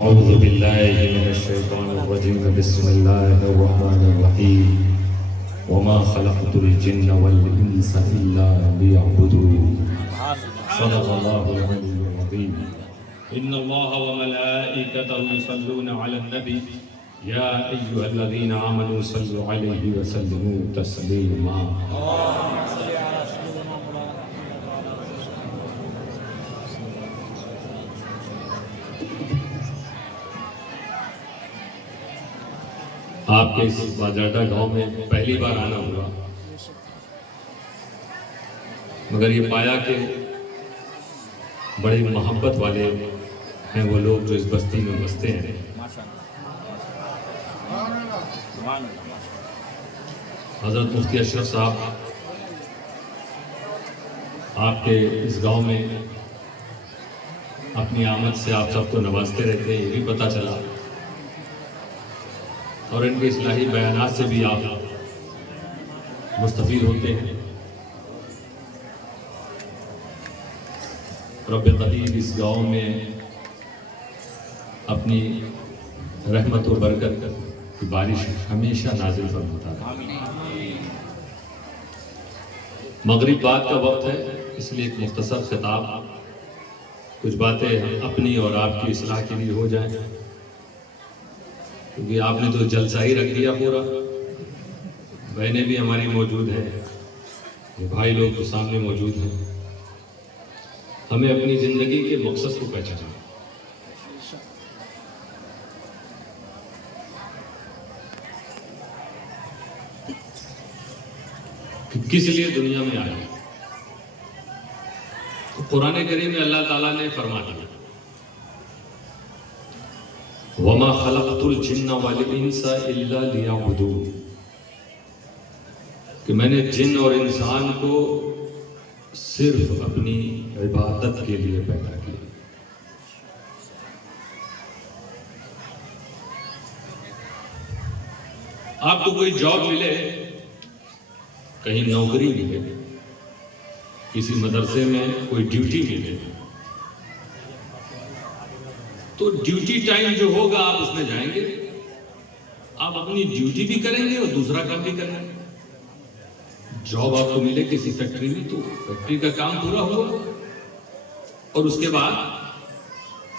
أعوذ بالله من الشيطان الرجيم بسم الله الرحمن الرحيم وما خلقت الجن والإنس إلا ليعبدون صدق الله العلي العظيم إن الله وملائكته يصلون على النبي يا أيها الذين آمنوا صلوا عليه وسلموا تسليما آپ کے اس باجاٹا گاؤں میں پہلی بار آنا ہوا، مگر یہ پایا کہ بڑے محبت والے ہیں وہ لوگ جو اس بستی میں بستے ہیں۔ حضرت مفتی اشرف صاحب آپ کے اس گاؤں میں اپنی آمد سے آپ سب کو نوازتے رہتے ہیں، یہ بھی پتہ چلا، اور ان کے اصلاحی بیانات سے بھی آپ مستفید ہوتے ہیں۔ رب قدیر اس گاؤں میں اپنی رحمت و برکت کی بارش ہمیشہ نازل فرماتا رہے۔ مغرب بعد کا وقت ہے، اس لیے ایک مختصر خطاب، کچھ باتیں اپنی اور آپ کی اصلاح کے لیے ہو جائیں، کیونکہ آپ نے تو جلسہ ہی رکھ دیا پورا۔ بہنیں بھی ہماری موجود ہیں، یہ بھائی لوگ تو سامنے موجود ہیں۔ ہمیں اپنی زندگی کے مقصد کو پہچانا، کہ کس لیے دنیا میں آئے۔ تو قرآن کریم میں اللہ تعالیٰ نے فرما دیا وَمَا خَلَقْتُ الْجِنَّ وَالْإِنسَ إِلَّا لِيَعْبُدُونِ، کہ میں نے جن اور انسان کو صرف اپنی عبادت کے لیے پیدا کیا۔ آپ کو کوئی جاب ملے، کہیں نوکری ملے، کسی مدرسے میں کوئی ڈیوٹی ملے، تو ڈیوٹی ٹائم جو ہوگا آپ اس میں جائیں گے، آپ اپنی ڈیوٹی بھی کریں گے اور دوسرا کام بھی کریں گے۔ جاب آپ کو ملے کسی فیکٹری میں تو فیکٹری کا کام پورا ہوا، اور اس کے بعد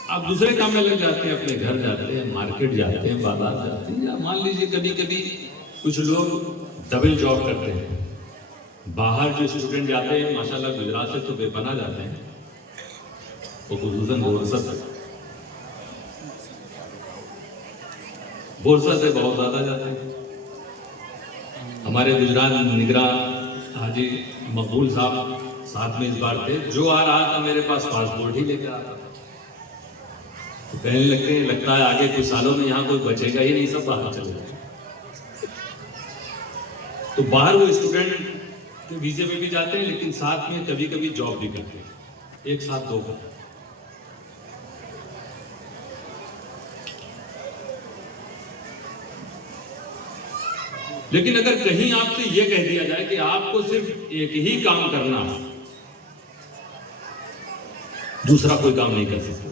آپ دوسرے کام میں لگ جاتے ہیں، اپنے گھر جاتے ہیں، مارکیٹ جاتے ہیں، بازار جاتے ہیں، یا مان لیجیے کبھی کبھی کچھ لوگ ڈبل جاب کرتے ہیں۔ باہر جو اسٹوڈنٹ جاتے ہیں ماشاءاللہ گجرات سے تو بے پناہ جاتے ہیں، وہ خصوصاً بورسا سے بہت زیادہ جاتے ہیں۔ ہمارے گجرات نگراں حاجی مقبول صاحب ساتھ میں اس بار تھے، جو آ رہا تھا میرے پاس پاسپورٹ ہی لے کے آتا تھا، تو کہنے لگتے ہیں لگتا ہے آگے کچھ سالوں میں یہاں کوئی بچے گا ہی نہیں، سب باہر چلے جائیں۔ تو باہر وہ اسٹوڈنٹ کے ویزے پہ بھی جاتے ہیں، لیکن ساتھ میں کبھی کبھی جاب بھی کرتے ہیں، ایک ساتھ دو کا۔ لیکن اگر کہیں آپ سے یہ کہہ دیا جائے کہ آپ کو صرف ایک ہی کام کرنا، دوسرا کوئی کام نہیں کر سکتے،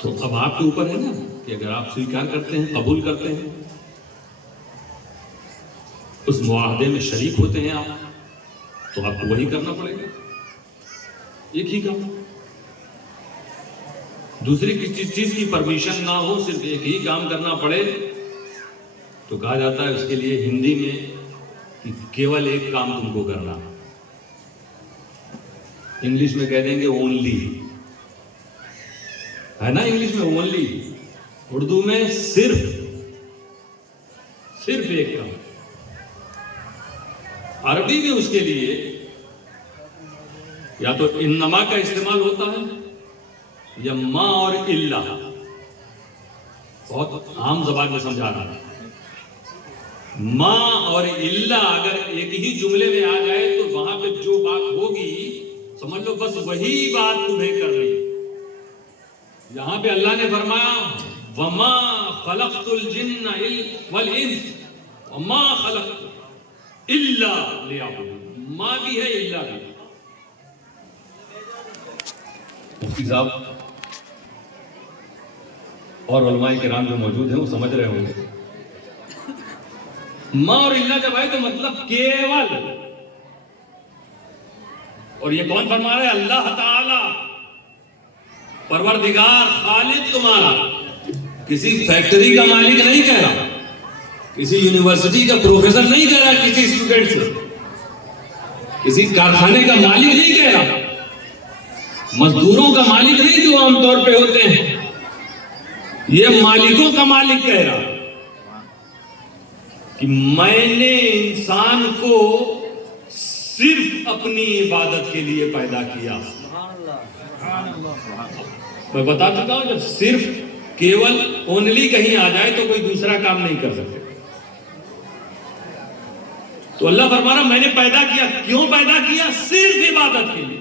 تو اب آپ کے اوپر ہے نا کہ اگر آپ سویکار کرتے ہیں، قبول کرتے ہیں، اس معاہدے میں شریک ہوتے ہیں آپ، تو آپ کو وہی کرنا پڑے گا، ایک ہی کام۔ دوسری کسی چیز کی پرمیشن نہ ہو، صرف ایک ہی کام کرنا پڑے، تو کہا جاتا ہے اس کے لیے ہندی میں کہ کیول ایک کام تم کو کرنا، انگلش میں کہہ دیں گے اونلی، ہے نا انگلش میں اونلی، اردو میں صرف ایک کام۔ عربی میں اس کے لیے یا تو انما کا استعمال ہوتا ہے یا ما اور الا، بہت عام زبان میں سمجھا رہا ہے۔ ما اور الا اگر ایک ہی جملے میں آ جائے تو وہاں پہ جو بات ہوگی سمجھ لو بس وہی بات تمہیں کرنی۔ یہاں پہ اللہ نے فرمایا وما خلقت الجن والانس وما خلقت الا لیعبدون، ما بھی ہے الا بھی۔ مفتی صاحب اور علماء کرام جو موجود ہیں وہ سمجھ رہے ہوں گے. ما اور اللہ جب آئے تو مطلب کیول. اور یہ کون فرما رہا ہے؟ اللہ تعالی پروردگار خالق تمہارا. کسی فیکٹری کا مالک نہیں کہہ رہا, کسی یونیورسٹی کا پروفیسر نہیں کہہ رہا, کسی اسٹوڈنٹ سے, کسی کارخانے کا مالک نہیں کہہ رہا, مزدوروں کا مالک نہیں جو عام طور پہ ہوتے ہیں, یہ مالکوں کا مالک کہہ رہا کہ میں نے انسان کو صرف اپنی عبادت کے لیے پیدا کیا. میں بتا چکا ہوں, جب صرف کیول اونلی کہیں آ جائے تو کوئی دوسرا کام نہیں کر سکتے. تو اللہ فرما رہا میں نے پیدا کیا. کیوں پیدا کیا؟ صرف عبادت کے لیے.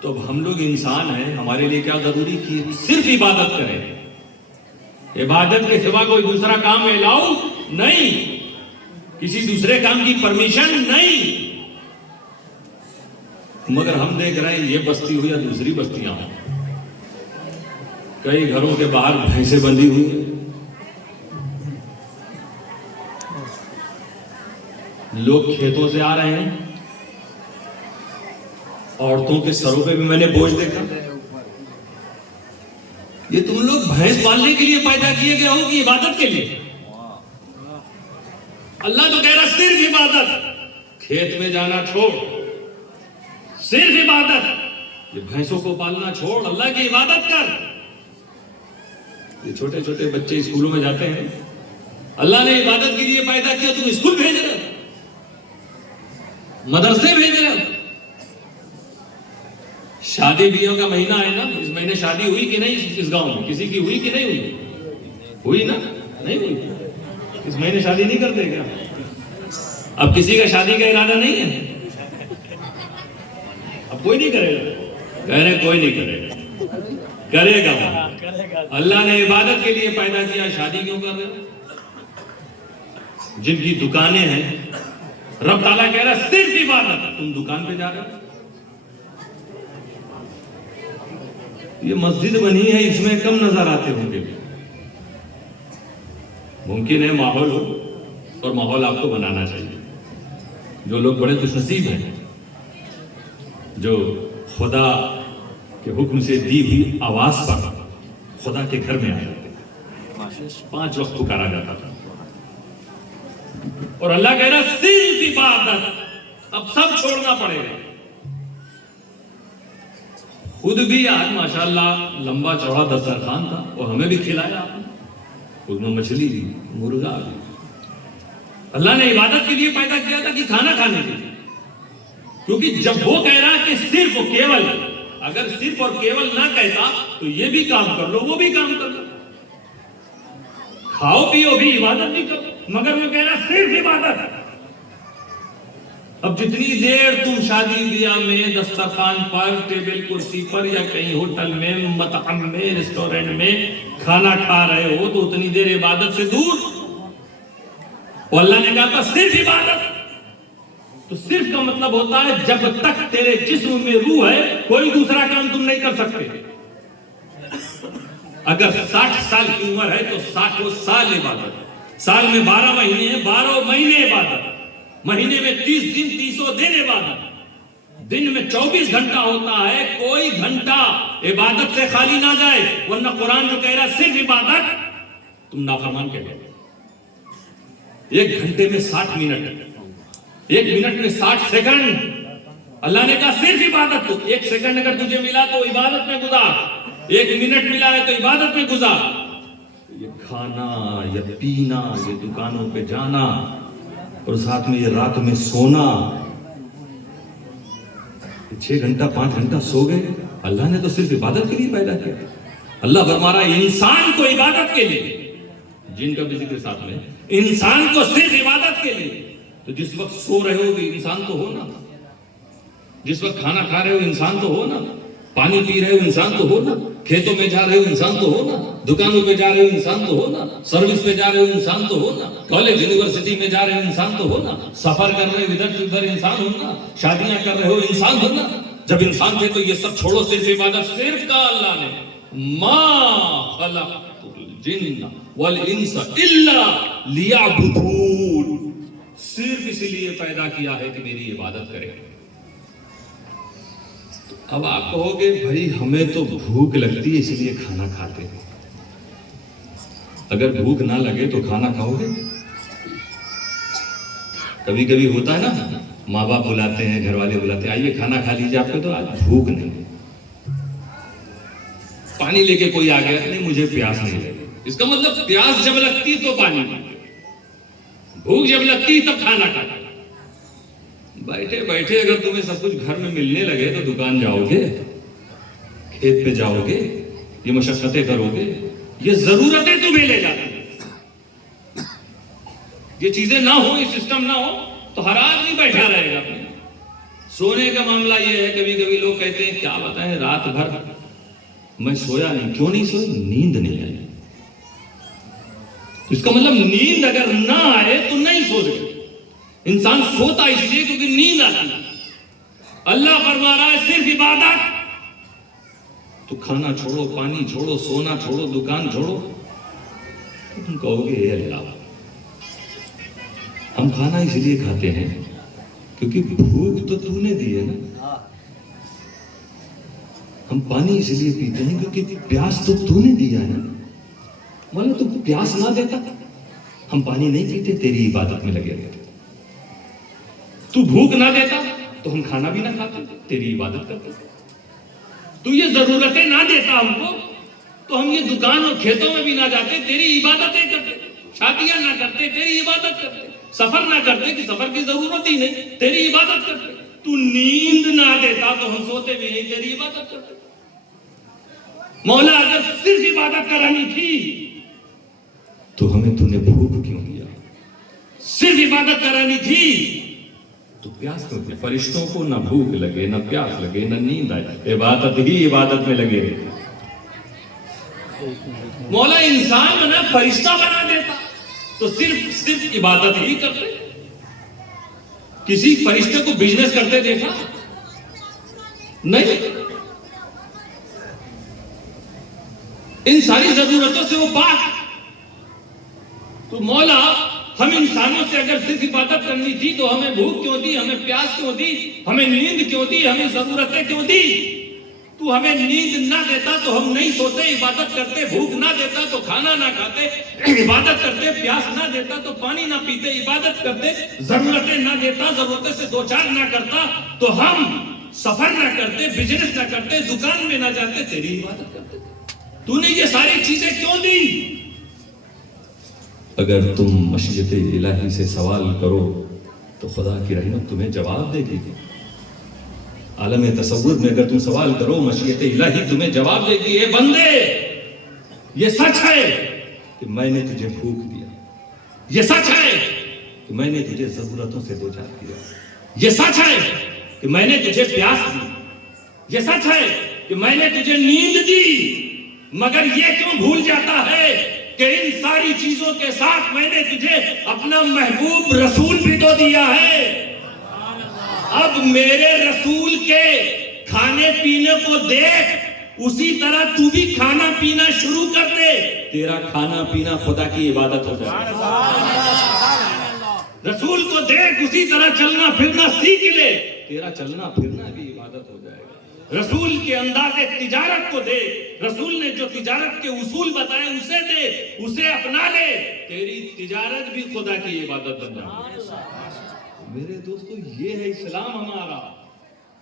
تو اب ہم لوگ انسان ہیں, ہمارے لیے کیا ضروری کہ صرف عبادت کریں, عبادت کے سوا کوئی دوسرا کام الاؤ نہیں, کسی دوسرے کام کی پرمیشن نہیں. مگر ہم دیکھ رہے ہیں یہ بستی ہو یا دوسری بستیاں ہوں, کئی گھروں کے باہر بھینسیں بندھی ہوئی ہیں, لوگ کھیتوں سے آ رہے ہیں, عورتوں کے سروں پہ بھی میں نے بوجھ دیکھا. یہ تم لوگ بھینس پالنے کے لیے پیدا کیے گئے ہو کہ عبادت کے لیے؟ اللہ تو کہہ رہا صرف عبادت, کھیت میں جانا چھوڑ, صرف عبادت. یہ بھینسوں کو پالنا چھوڑ, اللہ کی عبادت کر. یہ چھوٹے چھوٹے بچے اسکولوں میں جاتے ہیں, اللہ نے عبادت کے لیے پیدا کیا, تم اسکول بھیج رہے ہو, مدرسے بھیج رہے ہو. شادی بیاہ کا مہینہ ہے نا, اس مہینے شادی ہوئی کہ نہیں اس گاؤں میں؟ کسی کی ہوئی کہ نہیں ہوئی؟ ہوئی نا, نہیں ہوئی. اس مہینے شادی نہیں کرتے کیا؟ اب کسی کا شادی کا ارادہ نہیں ہے, اب کوئی نہیں کرے گا. کہہ رہے کوئی نہیں کرے گا, کرے گا. اللہ نے عبادت کے لیے پیدا کیا, شادی کیوں کر رہے ہو؟ جن کی دکانیں ہیں, رب تعالیٰ کہہ رہا صرف عبادت, تم دکان پہ جا رہے ہو. یہ مسجد بنی ہے, اس میں کم نظر آتے ہوں گے. ممکن ہے ماحول ہو, اور ماحول آپ کو بنانا چاہیے. جو لوگ بڑے خوش نصیب ہیں, جو خدا کے حکم سے دی ہوئی آواز پر خدا کے گھر میں آ جاتے ہیں, 5 وقت پکارا جاتا تھا. اور اللہ کہہ رہا صرف عبادت, اب سب چھوڑنا پڑے گا. خود بھی آج ماشاءاللہ لمبا چوڑا دسترخوان تھا, اور ہمیں بھی کھلایا آپ نے, اس میں مچھلی بھی, مرغا بھی. اللہ نے عبادت کے لیے پیدا کیا تھا کہ کھانا کھانے کے لیے. کیونکہ جب وہ کہہ رہا کہ صرف کیول, اگر صرف اور کیول نہ کہتا تو یہ بھی کام کر لو, وہ بھی کام کر لو, کھاؤ پیو بھی, عبادت بھی کرو. مگر وہ کہہ رہا صرف عبادت. اب جتنی دیر تم شادی بیاہ میں دسترخوان پر, ٹیبل کرسی پر, یا کہیں ہوٹل میں, مطعم میں, ریسٹورنٹ میں کھانا کھا رہے ہو, تو اتنی دیر عبادت سے دور. اور اللہ نے کہا تھا صرف عبادت. تو صرف کا مطلب ہوتا ہے جب تک تیرے جسم میں روح ہے کوئی دوسرا کام تم نہیں کر سکتے. اگر 60 سال کی عمر ہے تو 60 سال عبادت. سال میں 12 مہینے ہیں, 12 مہینے عبادت. مہینے میں 30 دن, 30 دن عبادت. دن میں 24 گھنٹہ ہوتا ہے, کوئی گھنٹہ عبادت سے خالی نہ جائے. ورنہ قرآن جو کہہ رہا ہے صرف عبادت, تم نافرمان کہہ رہے. 1 گھنٹے میں 60 منٹ, 1 منٹ میں 60 سیکنڈ. اللہ نے کہا صرف عبادت. تو 1 سیکنڈ اگر تجھے ملا تو عبادت میں گزار, 1 منٹ ملا ہے تو عبادت میں گزار. یہ کھانا, یہ پینا, یہ دکانوں پہ جانا, اور ساتھ میں یہ رات میں سونا, 6 گھنٹہ 5 گھنٹہ سو گئے. اللہ نے تو صرف عبادت کے لیے پیدا کیا. اللہ فرما رہا ہے انسان کو عبادت کے لیے, جن کا بھی ذکر ساتھ میں, انسان کو صرف عبادت کے لیے. تو جس وقت سو رہے ہو بھی انسان تو ہو نا, جس وقت کھانا کھا رہے ہو انسان تو ہو نا, پانی پی رہے ہو انسان تو ہو نا, کھیتوں میں جا رہے ہو انسان تو ہو نا, دکانوں پہ جا رہے ہو انسان تو ہو نا, سروس پہ جا رہے ہو انسان تو ہو نا, کالج یونیورسٹی میں جا رہے ہو انسان تو ہو نا, سفر کر رہے ہو ادھر سے ادھر انسان ہو نا, شادیاں کر رہے ہو انسان ہو نا. جب انسان تھے تو یہ سب چھوڑو, صرف عبادت. صرف کا اللہ نے ما خلقت الجن والانس الا لیعبدون، صرف اس لیے پیدا کیا ہے کہ میری عبادت کرے۔ اب آپ کہو گے بھائی ہمیں تو بھوک لگتی ہے اس لیے کھانا کھاتے ہیں، اگر بھوک نہ لگے تو کھانا کھاؤ گے؟ کبھی کبھی ہوتا ہے نا، ماں باپ بلاتے ہیں، گھر والے بلاتے ہیں، آئیے کھانا کھا لیجیے، آپ کو تو آج بھوک نہیں ہے، پانی لے کے کوئی آ گیا، نہیں مجھے پیاس نہیں لگی، اس کا مطلب پیاس جب لگتی تو پانی پیتے، بھوک جب لگتی تب کھانا کھاتے۔ بیٹھے بیٹھے اگر تمہیں سب کچھ گھر میں ملنے لگے تو دکان جاؤ گے، کھیت پہ جاؤ گے، یہ مشقتیں کرو گے، یہ ضرورتیں تمہیں لے جاتی ہیں۔ یہ چیزیں نہ ہو، یہ سسٹم نہ ہو تو ہر آدمی بیٹھا رہے گا۔ سونے کا معاملہ یہ ہے، کبھی کبھی لوگ کہتے ہیں کیا بتائیں رات بھر میں سویا نہیں، کیوں نہیں سوئے؟ نیند نہیں آئی۔ اس کا مطلب نیند اگر نہ آئے تو نہیں سو سکے۔ انسان سوتا اس لیے کیونکہ نیند آتی ہے۔ اللہ فرما رہا ہے صرف عبادت، تو کھانا چھوڑو، پانی چھوڑو، سونا چھوڑو، دکان چھوڑو، تم کہو گے اے اللہ ہم کھانا اس لیے کھاتے ہیں کیونکہ بھوک تو تو نے دی ہے نا، ہم پانی اس لیے پیتے ہیں کیونکہ پیاس تو تو نے دیا ہے نا، مولا تو پیاس نہ دیتا ہم پانی نہیں پیتے، تیری عبادت میں لگے رہتے، تو بھوک نہ دیتا تو ہم کھانا بھی نہ کھاتے، تیری عبادت کرتے، تو یہ ضرورتیں نہ دیتا ہم کو تو ہم یہ دکان اور کھیتوں میں بھی نہ جاتے، تیری عبادتیں کرتے، شادیاں نہ کرتے، تیری عبادت کرتے، سفر نہ کرتے کہ سفر کی ضرورت ہی نہیں، تیری عبادت کرتے، تو نیند نہ دیتا تو ہم سوتے بھی نہیں، تیری عبادت کرتے۔ مولا اگر صرف عبادت کرانی تھی تو ہمیں تو نے بھوک کیوں دیا؟ صرف عبادت کرانی تھی تو پیاس کیوں دیا؟ فرشتوں کو نہ بھوک لگے، نہ پیاس لگے، نہ نیند آئے، عبادت ہی عبادت میں لگے رہتے۔ مولا انسان بنا فرشتہ بنا دیتا تو صرف عبادت ہی کرتے۔ کسی فرشتے کو بزنس کرتے دیکھا؟ نہیں، ان ساری ضرورتوں سے وہ پاک۔ تو مولا ہم انسانوں سے اگر صرف عبادت کرنی تھی تو ہمیں بھوک کیوں دی، ہمیں پیاس کیوں دی، ہمیں نیند کیوں دی، ہمیں ضرورتیں کیوں دی؟ تو ہمیں نیند نہ دیتا تو ہم نہیں سوتے، عبادت کرتے، بھوک نہ دیتا تو کھانا نہ کھاتے، عبادت کرتے، پیاس نہ دیتا تو پانی نہ پیتے، عبادت کرتے، ضرورتیں نہ دیتا، ضرورتیں سے دو چار نہ کرتا تو ہم سفر نہ کرتے، بزنس نہ کرتے، دکان میں نہ جاتے، تیری عبادت کرتے۔ تو نے یہ ساری چیزیں کیوں دی؟ اگر تم مشیت الہی سے سوال کرو تو خدا کی رحمت تمہیں جواب دے گی۔ عالم تصور میں اگر تم سوال کرو مشیت الہی تمہیں جواب دے گی، اے بندے یہ سچ ہے کہ میں نے تجھے بھوک دیا، یہ سچ ہے کہ میں نے تجھے ضرورتوں سے دو چار کیا، یہ سچ ہے کہ میں نے تجھے پیاس دی، یہ سچ ہے کہ میں نے تجھے نیند دی، مگر یہ کیوں بھول جاتا ہے کہ ان ساری چیزوں کے ساتھ میں نے تجھے اپنا محبوب رسول بھی تو دیا ہے۔ اب میرے رسول کے کھانے پینے کو دیکھ، اسی طرح تو بھی کھانا پینا شروع کر دے، تیرا کھانا پینا خدا کی عبادت ہو جائے گا۔ رسول کو دیکھ، اسی طرح چلنا پھرنا سیکھ لے، تیرا چلنا پھرنا بھی عبادت ہو جائے گا۔ رسول کے انداز تجارت کو دے، رسول نے جو تجارت کے اصول بتائے اسے دے، اسے اپنا لے، تیری تجارت بھی خدا کی عبادت بن جائے گی۔ میرے دوستو یہ ہے اسلام ہمارا،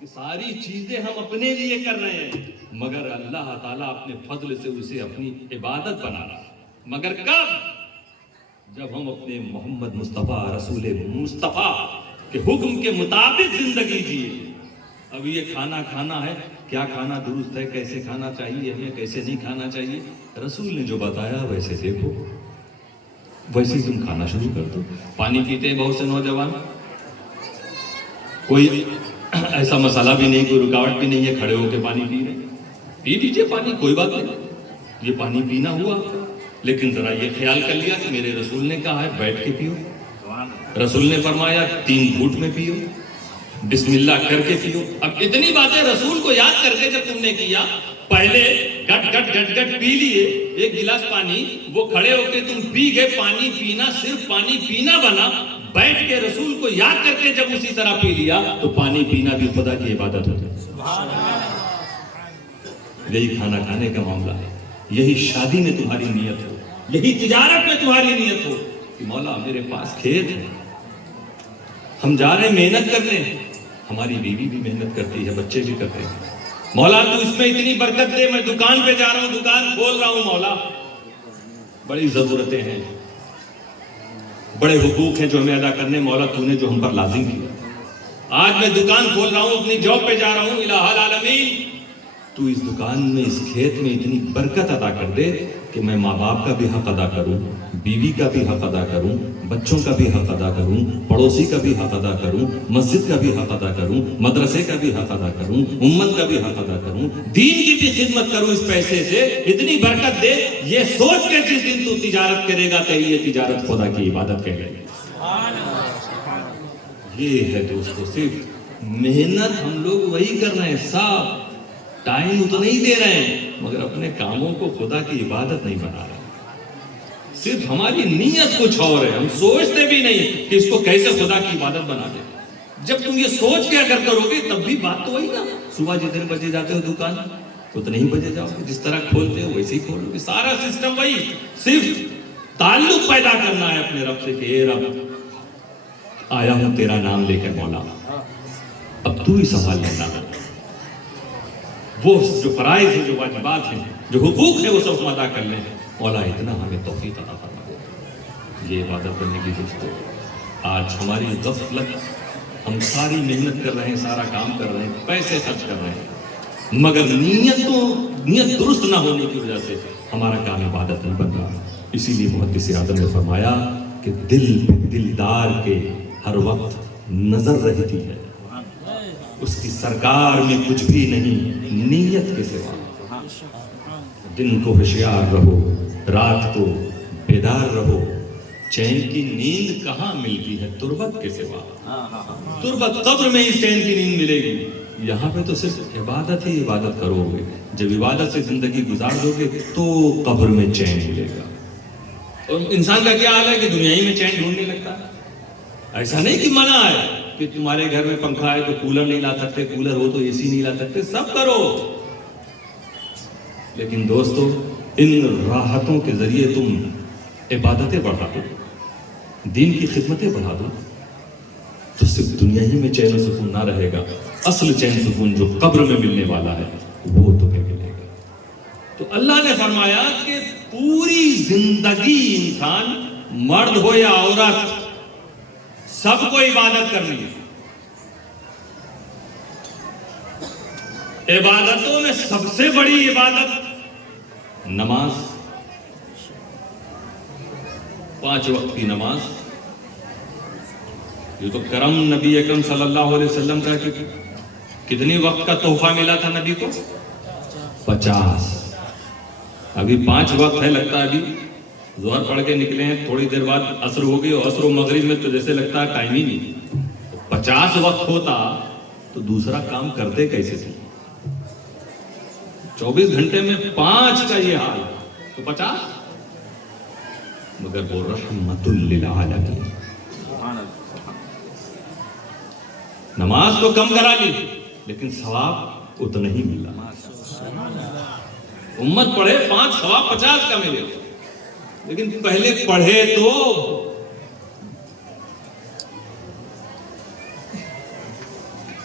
کہ ساری چیزیں ہم اپنے لیے کر رہے ہیں مگر اللہ تعالیٰ اپنے فضل سے اسے اپنی عبادت بنا رہا ہے۔ مگر کب؟ جب ہم اپنے محمد مصطفیٰ رسول مصطفیٰ کے حکم کے مطابق زندگی جیے۔ اب یہ کھانا کھانا ہے، کیا کھانا درست ہے، کیسے کھانا چاہیے ہمیں، کیسے نہیں کھانا چاہیے، رسول نے جو بتایا ویسے دیکھو، ویسے ہی تم کھانا شروع کر دو۔ پانی پیتے ہیں بہت سے نوجوان، کوئی ایسا مسئلہ بھی نہیں، کوئی رکاوٹ بھی نہیں ہے، کھڑے ہو کے پانی پی رہے ہیں، پی لیجیے پانی، کوئی بات نہیں، یہ پانی پینا ہوا، لیکن ذرا یہ خیال کر لیا کہ میرے رسول نے کہا ہے بیٹھ کے پیو، رسول نے فرمایا 3 گھونٹ میں پیو، بسم اللہ کر کے پیو۔ اب اتنی باتیں رسول کو یاد کر کے جب تم نے کیا، پہلے گٹ گٹ گٹ گٹ پی لیے ایک گلاس پانی, وہ کھڑے ہو کے تم پی گئے. پانی پینا صرف پانی پینا بنا, بیٹھ کے رسول کو یاد کر کے جب اسی طرح پی لیا تو پانی پینا بھی خدا کی عبادت ہوتی ہے. یہی کھانا کھانے کا معاملہ ہے, یہی شادی میں تمہاری نیت ہو, یہی تجارت میں تمہاری نیت ہو کہ مولا میرے پاس کھیت ہے, ہم جا رہے ہیں محنت کرنے, ہماری بیوی بھی محنت کرتی ہے, بچے بھی کرتے ہیں, مولا تو اس میں اتنی برکت دے, میں دکان پہ جا رہا ہوں, دکان کھول رہا ہوں, مولا بڑی ضرورتیں ہیں, بڑے حقوق ہیں جو ہمیں ادا کرنے, مولا تو نے جو ہم پر لازم کیا. آج میں دکان کھول رہا ہوں, اپنی جاب پہ جا رہا ہوں, الہ العالمین تو اس دکان میں, اس کھیت میں اتنی برکت عطا کر دے کہ میں ماں باپ کا بھی حق ادا کروں, بیوی کا بھی حق ادا کروں, بچوں کا بھی حق ادا کروں, پڑوسی کا بھی حق ادا کروں, مسجد کا بھی حق ادا کروں, مدرسے کا بھی حق ادا کروں, امت کا بھی حق ادا کروں, دین کی بھی خدمت کروں اس پیسے سے. اتنی برکت دے, یہ سوچ کے جس دن تو تجارت کرے گا تیری یہ تجارت خدا کی عبادت کہلائے گی. یہ ہے دوستو, صرف محنت ہم لوگ وہی کر رہے ہیں, صاحب ٹائم تو نہیں دے رہے ہیں, مگر اپنے کاموں کو خدا کی عبادت نہیں بنا رہے. صرف ہماری نیت کچھ اور ہے, ہم سوچتے بھی نہیں کہ اس کو کیسے خدا کی عبادت بنا دیں. جب تم یہ سوچ کے اگر کرو گے تب بھی بات تو وہی نا, صبح جتنے بجے جاتے ہو دکان اتنے ہی بجے جاؤ گے, جس طرح کھولتے ہو ویسے ہی کھولو گے, سارا سسٹم وہی. صرف تعلق پیدا کرنا ہے اپنے رب سے کہ اے رب آیا ہوں تیرا نام لے کر, مولا اب تو ہی سنبھال لینا. وہ جو فرائض ہیں, جو واجبات ہیں, جو حقوق ہیں, وہ سب ہم ادا کر لیں. مولا اتنا ہمیں توفیق عطا فرما دے. یہ عبادت کرنے کی دوستو, آج ہماری غفلت, ہم ساری محنت کر رہے ہیں, سارا کام کر رہے ہیں, پیسے خرچ کر رہے ہیں, مگر نیت درست نہ ہونے کی وجہ سے ہمارا کام عبادت نہیں بن رہا. اسی لیے محدث اعظم نے فرمایا کہ دل پہ دلدار کے ہر وقت نظر رہتی ہے, اس کی سرکار میں کچھ بھی نہیں نیت کے سوا. دن کو ہوشیار رہو, رات کو بیدار رہو, چین کی نیند کہاں ملتی ہے تربت کے سوا. تربت قبر میں ہی چین کی نیند ملے گی, یہاں پہ تو صرف عبادت ہی عبادت کرو گے. جب عبادت سے زندگی گزار دو گے تو قبر میں چین ملے گا. اور انسان کا کیا حال ہے کہ دنیا ہی میں چین ڈھونڈنے لگتا ہے. ایسا نہیں کہ منع ہے کہ تمہارے گھر میں پنکھا ہے تو کولر نہیں لا سکتے, کولر ہو تو اے سی نہیں لا سکتے, سب کرو, لیکن دوستو ان راحتوں کے ذریعے تم عبادتیں بڑھا دو, دین کی خدمتیں بڑھا دو, تو صرف دنیا ہی میں چین و سکون نہ رہے گا, اصل چین سکون جو قبر میں ملنے والا ہے وہ تمہیں ملے گا. تو اللہ نے فرمایا کہ پوری زندگی انسان, مرد ہو یا عورت, سب کو عبادت کرنی ہے. عبادتوں میں سب سے بڑی عبادت نماز, 5 وقت کی نماز. یہ تو کرم نبی اکرم صلی اللہ علیہ وسلم کا کہ کتنی وقت کا تحفہ ملا تھا نبی کو, 50. ابھی 5 وقت ہے, لگتا ہے ابھی ظہر پڑھ کے نکلے ہیں, تھوڑی دیر بعد عصر ہو گئی, اور عصر و مغرب میں تو جیسے لگتا ہے ٹائم ہی نہیں. 50 وقت ہوتا تو دوسرا کام کرتے کیسے تھے. 24 گھنٹے میں 5 کا یہ حال تو 50, مگر وہ رحمت للعالمین. نماز تو کم کرا لی لیکن ثواب اتنا ہی ملا. امت پڑھے 5, ثواب 50 کا ملے, لیکن پہلے پڑھے تو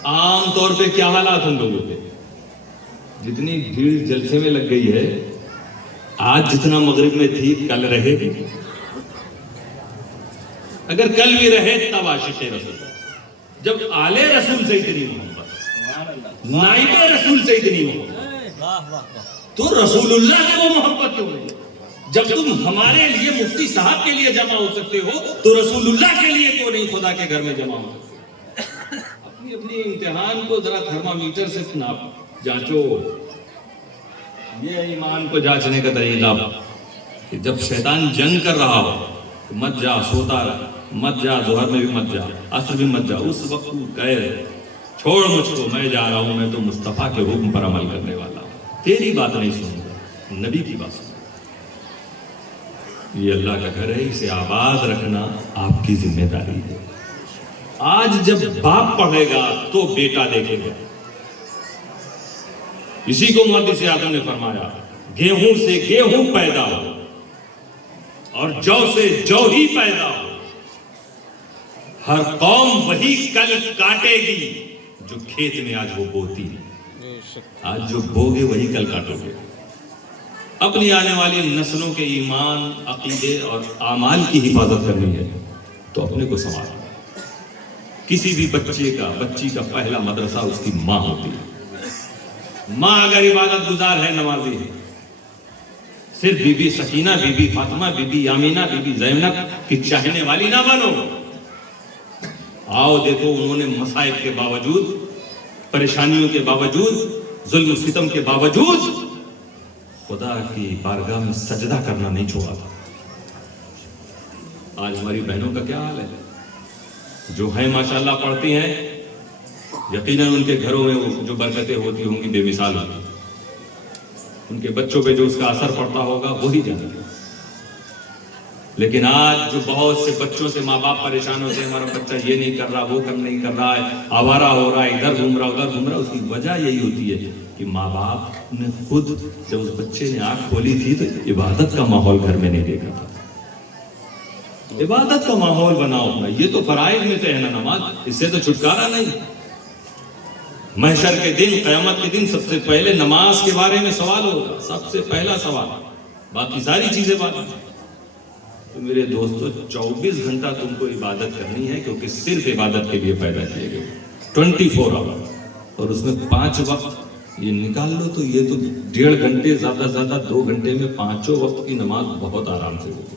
عام طور پہ کیا حالات ہم لوگوں کے, جتنی بھیڑ جلسے میں لگ گئی ہے, آج جتنا مغرب میں تھی کل رہے گی, اگر کل بھی رہے تب عاشق رسول. جب آل رسول سے اتنی محبت, نائب رسول سے اتنی محبت, تو رسول اللہ سے وہ محبت کیوں نہیں؟ جب تم ہمارے لیے مفتی صاحب کے لیے جمع ہو سکتے ہو تو رسول اللہ کے لیے کیوں نہیں خدا کے گھر میں جمع ہو سکتے؟ اپنی امتحان کو ذرا تھرمامیٹر سے ناپ جانچو. یہ ایمان کو جانچنے کا طریقہ کہ جب شیطان جنگ کر رہا ہو تو مت جا, سوتا رہا, مت جا, ظہر میں بھی مت جا, عصر بھی مت جا, اس وقت کہے چھوڑ مجھ کو, میں جا رہا ہوں, میں تو مصطفیٰ کے حکم پر عمل کرنے والا ہوں, تیری بات نہیں سنوں گا. نبی کی بات سنیں. یہ اللہ کا گھر ہے, اسے آباد رکھنا آپ کی ذمہ داری ہے. آج جب باپ پڑھے گا تو بیٹا دیکھے گا. اسی کو محدث اعظم نے فرمایا, گیہوں سے گیہوں پیدا ہو اور جو سے جو ہی پیدا ہو, ہر قوم وہی کل کاٹے گی جو کھیت میں آج وہ بوتی ہے. آج جو بوگے وہی کل کاٹو گے. اپنی آنے والی نسلوں کے ایمان, عقیدے اور اعمال کی حفاظت کرنی ہے تو اپنے کو سنبھالنا. کسی بھی بچی کا پہلا مدرسہ اس کی ماں ہوتی ہے. ماں اگر عبادت گزار ہے, نمازی ہے, صرف Bibi Sakina, Bibi Fatima, Bibi Amina, Bibi Zainab کی چاہنے والی نہ بنو. آؤ دیکھو, انہوں نے مصائب کے باوجود, پریشانیوں کے باوجود, ظلم و ستم کے باوجود خدا کی بارگاہ میں سجدہ کرنا نہیں چھوڑا تھا. آج ہماری بہنوں کا کیا حال ہے؟ جو ہیں ماشاءاللہ پڑھتی ہیں, یقیناً ان کے گھروں میں جو برکتیں ہوتی ہوں گی بے مثال ہوگی. ان کے بچوں پہ جو اس کا اثر پڑتا ہوگا وہی جانتے ہیں. لیکن آج جو بہت سے بچوں سے ماں باپ پریشان ہوتے ہیں, ہمارا بچہ یہ نہیں کر رہا, وہ کم نہیں کر رہا ہے, آوارہ ہو رہا ہے, ادھر گھوم رہا ادھر گھوم رہا. اس کی وجہ یہی ہوتی ہے کہ ماں باپ نے خود جب اس بچے نے آنکھ کھولی تھی تو عبادت کا ماحول گھر میں نہیں دیکھا تھا. عبادت کا ماحول بناؤ اپنا. یہ تو فرائض میں سے ہے نا نماز, اس سے تو چھٹکارا نہیں. محشر کے دن, قیامت کے دن سب سے پہلے نماز کے بارے میں سوال ہوگا, سب سے پہلا سوال. باقی ساری چیزیں بات ہیں. تو میرے دوستو, 24 گھنٹہ تم کو عبادت کرنی ہے, کیونکہ صرف عبادت کے لیے پیدا کیے گئے. 24 آور, اور اس میں 5 وقت یہ نکال لو تو یہ تو 1.5 گھنٹے, زیادہ سے زیادہ 2 گھنٹے میں 5 وقت کی نماز بہت آرام سے ہوگی.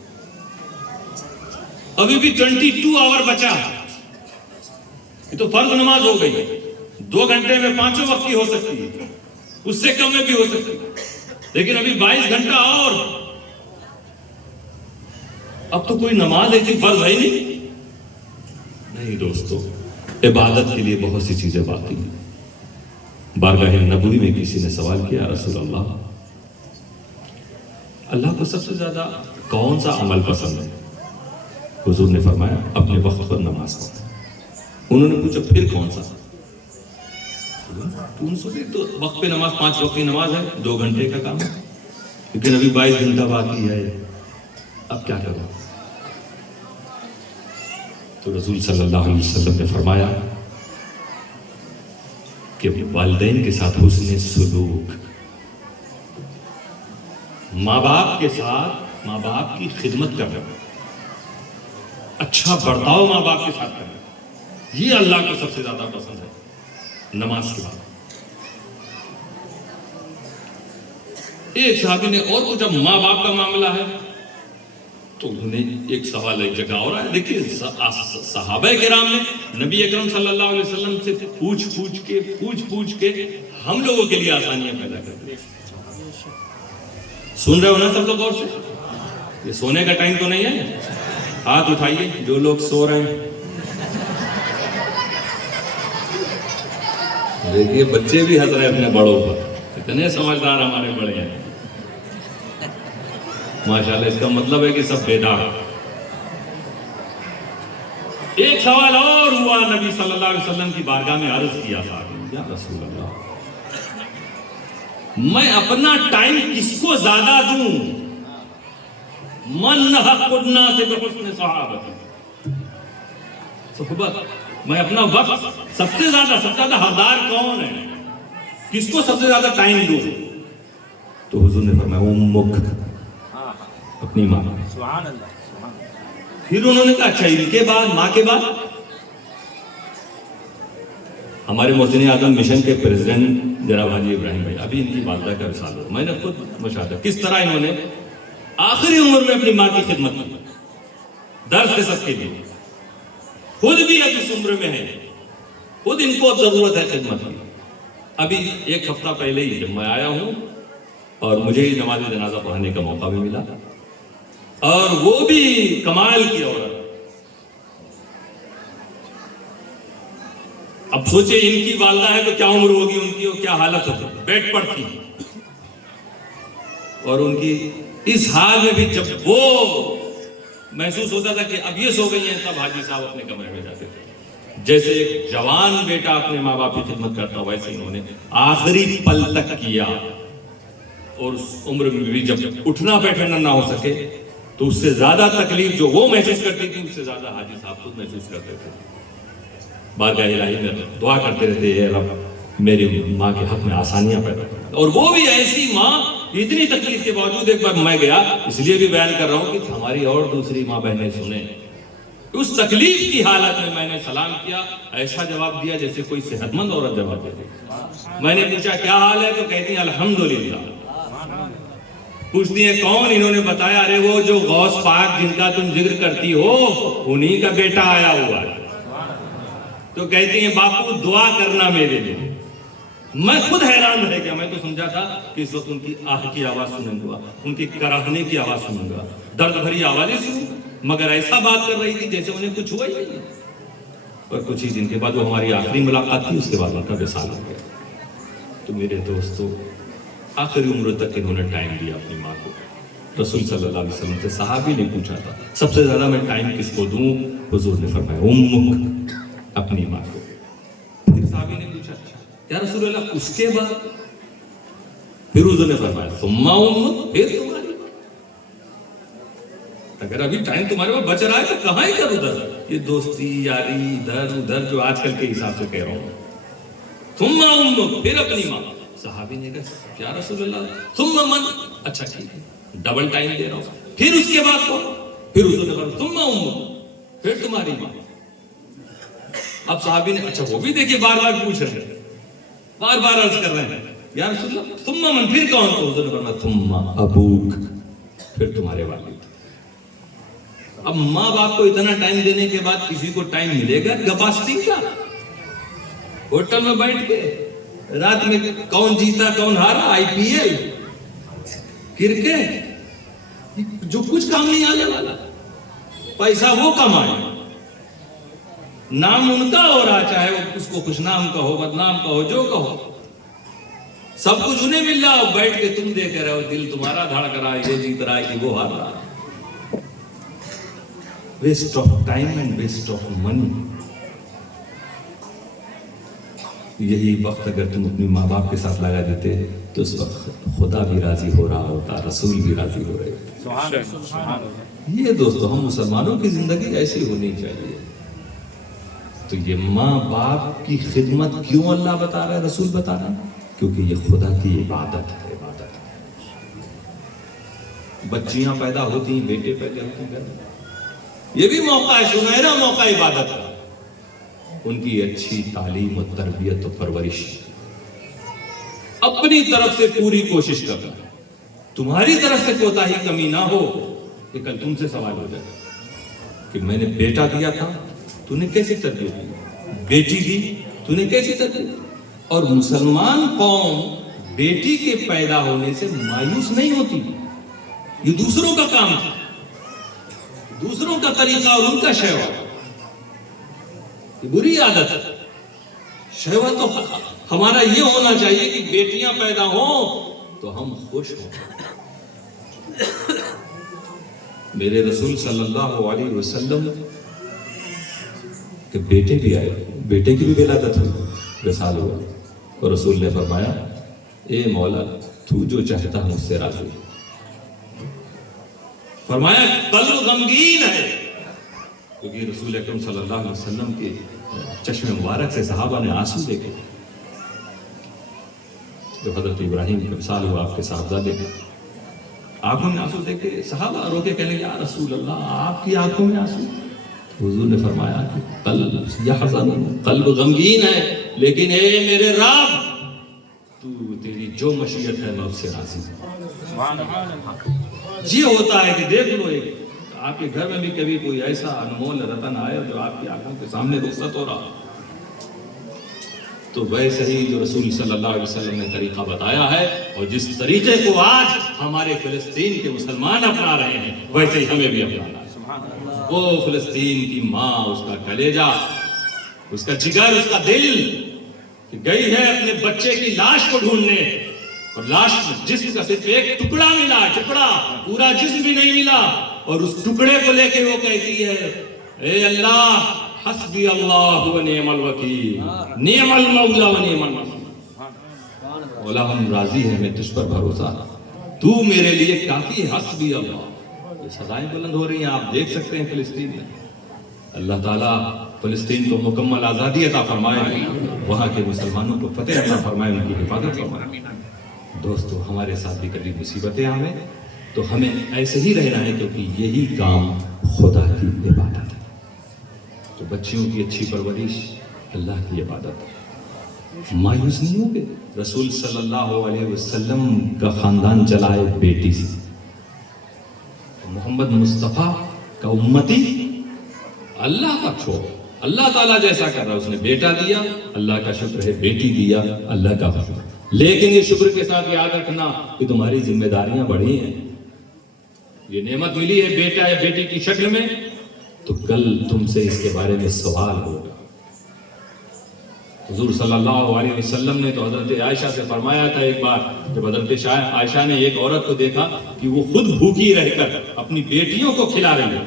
ابھی بھی 22 آور بچا, یہ تو فرض نماز ہو گئی. 2 گھنٹے میں 5 وقت کی ہو سکتی ہے, اس سے کم میں بھی ہو سکتی ہے, لیکن ابھی 22 گھنٹہ اور. اب تو کوئی نماز ایسی فرض ہے نہیں دوستو. عبادت کے لیے بہت سی چیزیں باقی ہیں. بارگاہ نبوی میں کسی نے سوال کیا, رسول اللہ کو سب سے زیادہ کون سا عمل پسند ہے؟ حضور نے فرمایا, اپنے وقت پر نماز پڑھو. انہوں نے پوچھا, پھر کون سا؟ تو وقت پہ نماز 5 وقت کی نماز ہے, 2 گھنٹے کا کام ہے, لیکن ابھی 22 گھنٹہ باقی ہے, اب کیا کرو؟ تو رسول صلی اللہ علیہ وسلم نے فرمایا کہ والدین کے ساتھ حسن سلوک, ماں باپ کے ساتھ ماں باپ کی خدمت کرنا, اچھا برتاؤ ماں باپ کے ساتھ کرنا, یہ اللہ کو سب سے زیادہ پسند ہے نماز کے بعد. ایک صحابی نے اور پوچھا, ماں باپ کا معاملہ ہے تو انہوں نے ایک سوال ایک جگہ اور آیا. دیکھیے صحابہ کرام نے نبی اکرم صلی اللہ علیہ وسلم سے پوچھ کے ہم لوگوں کے لیے آسانیاں پیدا کر دی. سن رہے ہو نا سب لوگ غور سے؟ یہ سونے کا ٹائم تو نہیں ہے. ہاتھ اٹھائیے جو لوگ سو رہے ہیں. دیکھیے بچے بھی ہنس رہے اپنے بڑوں پر, اتنے سمجھدار ہمارے بڑے ہیں ماشاءاللہ. اس کا مطلب ہے کہ سب بیدار. ایک سوال اور ہوا, نبی صلی اللہ علیہ وسلم کی بارگاہ میں عرض کیا تھا, یا رسول اللہ, میں اپنا ٹائم کس کو زیادہ دوں؟ من حق الناس بحسن صحابت, صحبت. میں اپنا وقت سب سے زیادہ حقدار کون ہے, کس کو سب سے زیادہ ٹائم دوں؟ تو حضور نے فرمایا, امک, اپنی ماں. سبحان اللہ. پھر انہوں نے کہا, اچھا ان کے بعد, ماں کے بعد؟ ہمارے محسن اعظم مشن کے پریزیڈنٹ جناب حاجی ابراہیم بھائی, ابھی ان کی والدہ کا وصال ہوا. میں نے خود مشاہدہ کس طرح انہوں نے آخری عمر میں اپنی ماں کی خدمت کی, درس کے سب کے لیے. خود بھی اب اس عمر میں ہے, خود ان کو اب ضرورت ہے خدمت کی. ابھی 1 ہفتہ پہلے ہی جب میں آیا ہوں اور مجھے ہی نماز جنازہ پڑھانے کا موقع بھی ملا, اور وہ بھی کمال کی عورت. اب سوچے ان کی والدہ ہے تو کیا عمر ہوگی ان کی, اور کیا حالت ہوگی, بیڈ پر تھی. اور ان کی اس حال میں بھی جب وہ محسوس ہوتا تھا کہ اب یہ سو گئی ہیں، تب حاجی صاحب اپنے کمرے میں جاتے تھے. جیسے ایک جوان بیٹا اپنے ماں باپ کی خدمت کرتا، ویسے انہوں نے آخری پل تک کیا. اور اس عمر میں بھی جب اٹھنا بیٹھنا نہ ہو سکے تو اس سے زیادہ تکلیف جو وہ محسوس کرتی تھی، اس سے زیادہ حاجی صاحب خود محسوس کرتے تھے. بارگاہ الہی میں دعا کرتے رہتے، اے رب میری ماں کے حق میں آسانیاں پیدا کر. اور وہ بھی ایسی ماں، اتنی تکلیف کے باوجود. ایک بار میں گیا، اس لیے بھی بیان کر رہا ہوں کہ ہماری اور دوسری ماں بہنیں سنیں. اس تکلیف کی حالت میں نے سلام کیا، ایسا جواب دیا جیسے کوئی صحت مند عورت جواب دیتی. میں نے پوچھا کیا حال ہے، تو کہتی ہیں الحمدللہ. پوچھتی ہیں کون؟ انہوں نے بتایا ارے وہ جو غوث پاک جن کا تم ذکر کرتی ہو، انہی کا بیٹا آیا ہوا ہے. تو کہتی ہیں باپو دعا کرنا میرے لیے. میں خود حیران رہ گیا. میں تو سمجھا تھا کہ اس وقت ان کی آہ کی آواز سنوں گا، ان کی کراہنے کی آواز سنوں گا، درد بھری آوازیں سنوں گا، مگر ایسا بات کر رہی تھی جیسے انہیں کچھ ہوا ہی نہیں. اور کچھ ہی دن کے بعد وہ ہماری آخری ملاقات تھی، اس کے بعد ان کا وصال ہو گیا. تو میرے دوستو، آخری عمر تک انہوں نے ٹائم دیا اپنی ماں کو. رسول صلی اللہ علیہ وسلم سے صحابی نے پوچھا تھا سب سے زیادہ میں ٹائم کس کو دوں؟ حضور نے فرمایا امک، اپنی ماں کو. پھر صحابی نے پوچھا یا رسول اللہ اس کے بعد؟ پھر حضور نے فرمایا ثم امک، پھر تمہاری ماں. اگر ابھی ٹائم تمہارے پاس بچ رہا ہے تو کہاں ادھر ادھر یہ دوستی یاری ادھر ادھر جو آج کل کے حساب سے کہہ رہا ہوں. ثم امک، پھر اپنی ماں. صحابی نے کہا یا رسول اللہ ثم من؟ اچھا ٹھیک ہے، ڈبل ٹائم دے رہا ہوں، پھر اس کے بعد کون؟ پھر حضور نے فرمایا ثم امک، پھر تمہاری ماں. اب صحابی نے اچھا وہ بھی دیکھیے بار بار پوچھ رہے ہیں، بار بار عرض کر رہے ہیں یا رسول اللہ ثم من، پھر کون؟ تو حضور نے فرمایا ثم ابوک، پھر تمہارے والد. اب ماں باپ کو اتنا ٹائم دینے کے بعد کسی کو ٹائم ملے گا گپاسٹنگ کا؟ ہوٹل میں بیٹھ کے رات میں کون جیتا کون ہارا، آئی پی ایل، کرکٹ، جو کچھ کام نہیں آنے والا. پیسہ وہ کمائے، نام ان کا ہو رہا، چاہے وہ اس کو خوش نام کا ہو بدنام کا ہو جو کا ہو، سب کچھ انہیں مل رہا ہو. بیٹھ کے تم دیکھ رہے ہو، دل تمہارا دھڑک رہا ہے، یہ جیت رہا ہے کہ وہ ہار رہا ہے. Waste of time and waste of money. یہی وقت اگر تم اپنی ماں باپ کے ساتھ لگا دیتے تو اس وقت خدا بھی راضی ہو رہا ہوتا، رسول بھی راضی ہو رہے ہوتے. یہ دوستو ہم مسلمانوں کی زندگی ایسی ہونی چاہیے. تو یہ ماں باپ کی خدمت کیوں اللہ بتا رہا ہے، رسول بتا رہا ہے؟ کیونکہ یہ خدا کی عبادت ہے. بچیاں پیدا ہوتی ہیں، بیٹے پیدا ہوتے ہیں، یہ بھی موقع ہے، سنہرا موقع عبادت کا. ان کی اچھی تعلیم و تربیت و پرورش اپنی طرف سے پوری کوشش کرنا. تمہاری طرف سے کوتاہی کمی نہ ہو کہ کل تم سے سوال ہو جائے کہ میں نے بیٹا دیا تھا تو نے کیسی تربیت دی، بیٹی دی تو نے کیسی تربیت دی. اور مسلمان قوم بیٹی کے پیدا ہونے سے مایوس نہیں ہوتی. یہ دوسروں کا کام تھا، دوسروں کا طریقہ اور ان کا شیوا. یہ بری عادت ہے. شیوا تو ہمارا یہ ہونا چاہیے کہ بیٹیاں پیدا ہوں تو ہم خوش ہوں. میرے رسول صلی اللہ علیہ وسلم کہ بیٹے بھی آئے، بیٹے کی بھی ولادت ہوئی، وصال ہوا. اور رسول نے فرمایا اے مولا تو جو چاہتا ہے مجھ سے راضی. فرمایا قلب غمگین ہے، کیونکہ رسول اکرم صلی اللہ علیہ وسلم کے چشم مبارک سے صحابہ نے آنسو دیکھے. جو حضرت ابراہیم کا وصال ہوا، آپ کے صاحبزادے کے آنکھوں میں آنسو دیکھے، صحابہ رو کے کہنے یا رسول اللہ آپ کی آنکھوں میں آنسو؟ حضور نے فرمایا کہ قلب یحزن، قلب غمگین ہے، لیکن اے میرے رب تو تیری جو مشیت ہے میں اس سے راضی ہوں. یہ ہوتا ہے کہ دیکھ لو ایک آپ کے گھر میں بھی کبھی کوئی ایسا انمول رتن آئے جو آپ کی آنکھوں کے سامنے رخصت ہو رہا، تو ویسے ہی جو رسول صلی اللہ علیہ وسلم نے طریقہ بتایا ہے اور جس طریقے کو آج ہمارے فلسطین کے مسلمان اپنا رہے ہیں ویسے ہی ہمیں بھی اپنانا ہے. وہ فلسطین کی ماں، اس کا کلیجہ، اس کا جگر، اس کا دل کہ گئی ہے اپنے بچے کی لاش کو ڈھونڈنے اور لاسٹ میں جسم کا صرف ایک ٹکڑا ملا, ٹکڑا, پورا جسم بھی نہیں ملا, اور اس ٹکڑے کو لے کے وہ کہتی ہے اے اللہ حسبی اللہ و نعم الوکیل, نعم المولا و نعم النصیر, مولا ہم راضی ہیں, میں تجھ پر بھروسہ, تو میرے لیے کافی ہے, حسبی اللہ. یہ سزائیں بلند ہو رہی ہیں, آپ دیکھ سکتے ہیں فلسطین میں. اللہ تعالیٰ فلسطین کو مکمل آزادی عطا فرمائے, وہاں کے مسلمانوں کو فتح عطا فرمائے, ان کی حفاظت فرمائے. دوستو ہمارے ساتھ بھی کبھی مصیبتیں آویں تو ہمیں ایسے ہی رہنا ہے, کیونکہ یہی کام خدا کی عبادت ہے. تو بچیوں کی اچھی پرورش اللہ کی عبادت ہے. مایوس نہیں ہو گئے, رسول صلی اللہ علیہ وسلم کا خاندان چلا ہے بیٹی سے. محمد مصطفیٰ کا امتی اللہ کا چھوڑ, اللہ تعالیٰ جیسا کر رہا, اس نے بیٹا دیا, اللہ کا شکر ہے, بیٹی دیا, اللہ کا شکر. لیکن یہ شکر کے ساتھ یاد رکھنا کہ تمہاری ذمہ داریاں بڑھی ہیں. یہ نعمت ملی ہے بیٹا یا بیٹی کی شکل میں, تو کل تم سے اس کے بارے میں سوال ہوگا. حضور صلی اللہ علیہ وسلم نے تو حضرت عائشہ سے فرمایا تھا ایک بار, جب حضرت عائشہ نے ایک عورت کو دیکھا کہ وہ خود بھوکی رہ کر اپنی بیٹیوں کو کھلا رہی ہے,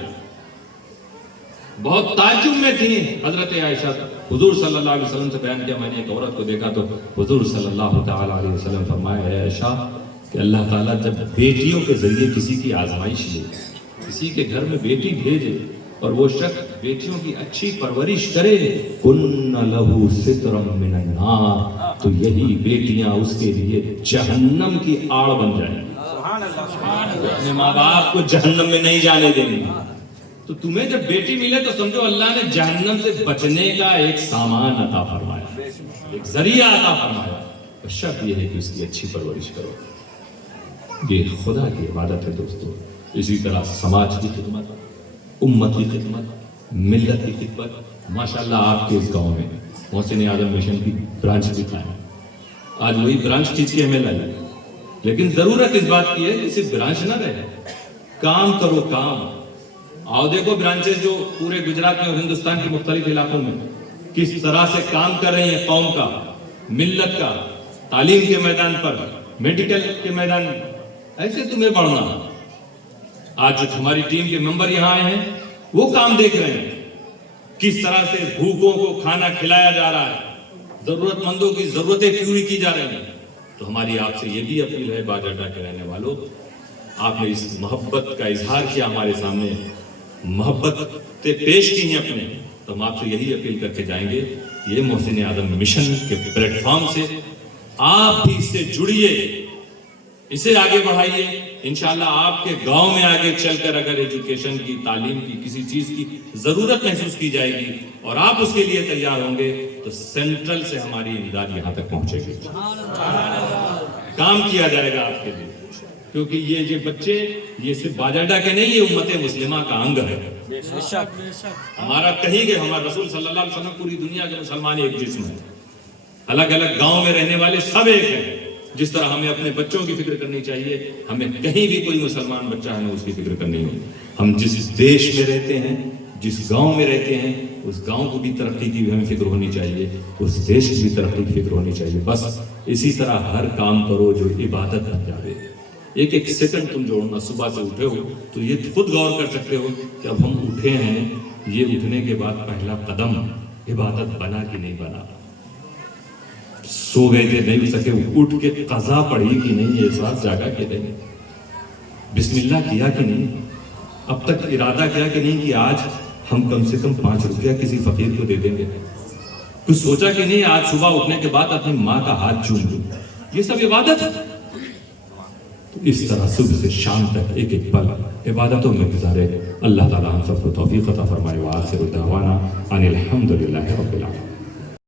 بہت تعجب میں تھی حضرت عائشہ. حضور صلی اللہ علیہ وسلم سے بیان کیا, میں نے ایک عورت کو دیکھا تو حضور صلی اللہ تعالی علیہ وسلم فرمایا ہے عائشہ کہ اللہ تعالیٰ جب بیٹیوں کے ذریعے کسی کی آزمائش لے, کسی کے گھر میں بیٹی بھیجے اور وہ شخص بیٹیوں کی اچھی پرورش کرے, کن لہو سترم من النار, تو یہی بیٹیاں اس کے لیے جہنم کی آڑ بن جائیں. اپنے ماں باپ کو جہنم میں نہیں جانے دیں گے. تو تمہیں جب بیٹی ملے تو سمجھو اللہ نے جہنم سے بچنے کا ایک سامان عطا فرمایا, ایک ذریعہ عطا فرمایا. شرط یہ ہے کہ اس کی اچھی پرورش کرو. یہ خدا کی عبادت ہے دوستو. اسی طرح سماج کی خدمت, امت کی خدمت, ملت کی خدمت. ماشاءاللہ آپ کے اس گاؤں میں محسن اعظم مشن کی برانچ بھی قائم. آج وہی برانچ کھینچ کے ہمیں لائی, لیکن ضرورت اس بات کی ہے کہ صرف برانچ نہ رہے, کام کرو کام. آؤ دیکھو برانچز جو پورے گجرات میں اور ہندوستان کے مختلف علاقوں میں کس طرح سے کام کر رہی ہیں, قوم کا, ملت کا, تعلیم کے میدان پر, میڈیکل کے میدان. ایسے تمہیں بڑھنا. آج جو ہماری ٹیم کے ممبر یہاں آئے ہیں وہ کام دیکھ رہے ہیں, کس طرح سے بھوکوں کو کھانا کھلایا جا رہا ہے, ضرورت مندوں کی ضرورتیں پوری کی جا رہی ہیں. تو ہماری آپ سے یہ بھی اپیل ہے, باجاٹا کے رہنے والوں, آپ نے اس محبت کا اظہار کیا ہمارے سامنے, محبت پیش کی ہیں اپنے, تو ہم آپ سے یہی اپیل کر کے جائیں گے, یہ محسن اعظم مشن کے پلیٹ فارم سے آپ بھی اس سے جڑیے, اسے آگے بڑھائیے. انشاءاللہ آپ کے گاؤں میں آگے چل کر اگر ایجوکیشن کی, تعلیم کی, کسی چیز کی ضرورت محسوس کی جائے گی اور آپ اس کے لیے تیار ہوں گے تو سینٹرل سے ہماری امداد یہاں تک پہنچے گی, کام کیا جائے گا آپ کے لیے. کیونکہ یہ بچے یہ صرف باجاڈا کے نہیں, یہ امت مسلمہ کا انگ ہے. ہمارا کہیں گے, ہمارا رسول صلی اللہ علیہ وسلم, پوری دنیا کے مسلمان ایک جسم ہے, الگ الگ گاؤں میں رہنے والے سب ایک ہیں. جس طرح ہمیں اپنے بچوں کی فکر کرنی چاہیے, ہمیں کہیں بھی کوئی مسلمان بچہ ہے اس کی فکر کرنی ہو. ہم جس دیش میں رہتے ہیں, جس گاؤں میں رہتے ہیں, اس گاؤں کو بھی ترقی کی ہمیں فکر ہونی چاہیے, اس دیش کی بھی ترقی کی فکر ہونی چاہیے. بس اسی طرح ہر کام کرو جو عبادت بن جائے. ایک ایک سیکنڈ تم جوڑنا, صبح سے اٹھے ہو تو یہ خود غور کر سکتے ہو کہ اب ہم اٹھے ہیں, یہ اٹھنے کے بعد پہلا قدم عبادت بنا کہ نہیں بنا. سو گئے تھے نہیں اٹھ سکے, اٹھ کے قضا پڑھی کہ نہیں, احساس جاگا کہ نہیں, بسم اللہ کیا کہ نہیں, اب تک ارادہ کیا کہ نہیں کہ آج ہم کم سے کم 5 روپیہ کسی فقیر کو دے دیں گے. کچھ سوچا کہ نہیں آج صبح اٹھنے کے بعد اپنی ماں کا ہاتھ چوم لوں. یہ سب عبادت ہے. اس طرح صبح سے شام تک ایک ایک پل عبادتوں میں گزارے. اللہ تعالی ہم سب کو توفیق عطا فرمائے. وآخر دعوانا ان الحمد للہ رب العالمین.